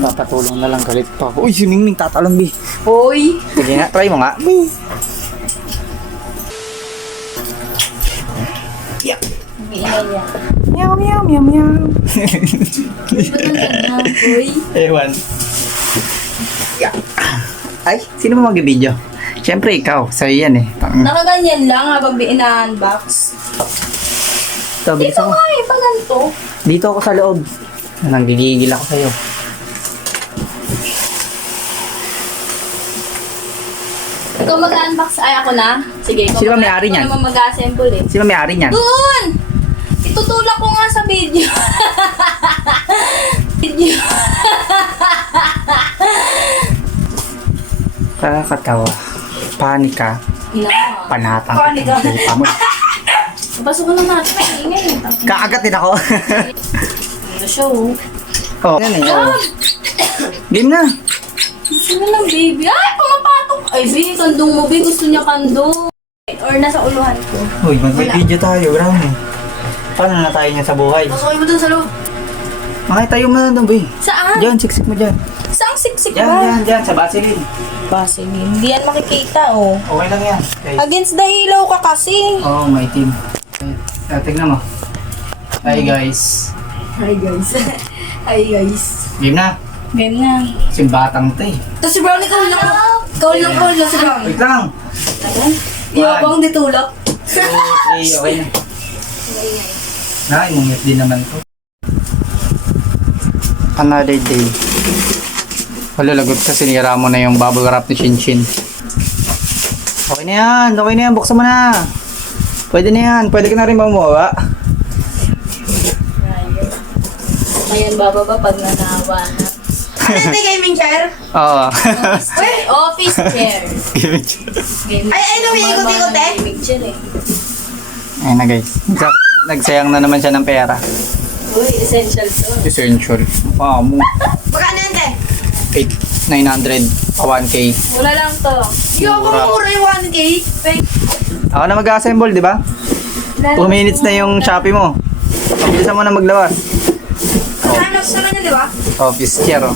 Papatulong na lang, galit pa ako. Uy, si Ningning tatalon, Bi. Hoy! Sige nga, try mo nga. Yeah. Meow, meow, meow, meow. Hoy! Ewan. Yeah. Ay, sino mo mag-video? Siyempre ikaw, sa'yo yan eh. Nakaganyan lang habang ina-unbox. Ito, bilis Dito ako. nga eh, pag ganito. Dito ako sa loob. Nanggigigil ako sa'yo. Ikaw mag-unbox. Ay, ako na. Sige, ikaw Sino ba may-ari niyan? Ikaw naman mag-assemble eh. Sino may-ari niyan? Doon! Itutulak ko nga sa video. Video. Kakatawa. Panik ka. Panatang Panik ka. kita mo. Pasukan na natin. May ingay. Kaagat din ako. Ito siya oh. Oh, yan eh. Oh. Game na. Gusto mo lang baby. Ay, pumapatok. Ay, baby, kandong mo. Baby, gusto niya kandong. Or nasa uluhan ko. Uy, mag-video tayo, Brownie. Paano na tayo niya sa buhay? Pasukin mo dun sa loob. Makitayo mo na doon, boy. Saan? Diyan, siksik mo dyan. Saan siksik Diyan, ba? diyan, sa Vaseline. Base, hindi yan makikita oh. Okay lang yan. Okay. Against the ilaw ka kasi. Oo, may team. Tignan mo. Hi, guys. Hi guys. Hi guys. Game na. Game na. Kasi batang to eh. Tapos si Brownie, kawal lang. Kawal lang si Brownie. Wait lang. Iyabang ditulak. 2, 3, okay na. Na, imungit din naman to. Another day. Wala, lagot ka. Sinira mo na yung bubble wrap ni Shinshin. Okay na yan. Okay na yan. Buksan mo na. Pwede na yan. Pwede ka na rin mamuha. Ayan, bababa pag nanawa na. Ano ito gaming chair? Oo. Office chair. Gaming Ay, ano, may ikot-ikot eh? Gaming chair eh. Ayun na guys. Nagsayang na naman siya ng pera. Uy, essential to. Essential. Wow mo. Magkano yan, te? 900 1K. Mura lang to. Yung mura yung 1K. Ako na mag-assemble, di ba? 2 minutes na yung Shopee mo. Pabilisan mo na maglawas. Ano sa kanya, di ba? Office chair, oh.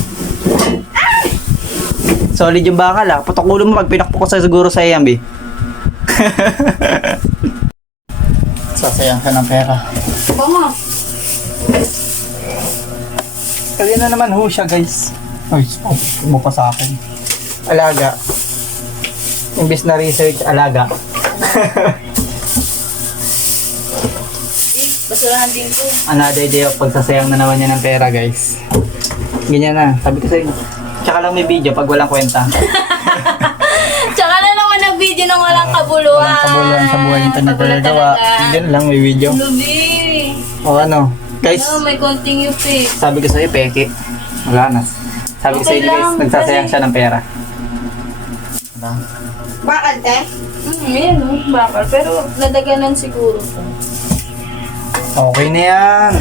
Solid yung bakal, ah. Putok ulo mo pag pinakpok ko sa siguro sa iyambi. Sasayang ka ng pera. Bango. Kasi na naman ho siya, guys. Ay, mo pa sa akin. Alaga. Imbis na research, alaga. Basurahan din to. Another day of pagsasayang na naman niya ng pera, guys. Ganyan na. Sabi ko sa'yo. Tsaka lang may video pag walang kwenta. Tsaka na naman nag-video ng walang kabuluhan. Walang kabuluhan sa buhay nito na Kabuluhan talaga. talaga. Ganyan lang, may video. Lubi. O ano, guys. Ano, may konting yupi. Sabi ko sa'yo, peke. Wala na. Sabi ko Okay sa'yo, guys, lang. nagsasayang siya ng pera. Wala. Bakal, te? Ayan bakal. Pero nadaganan siguro to. Okay na yan.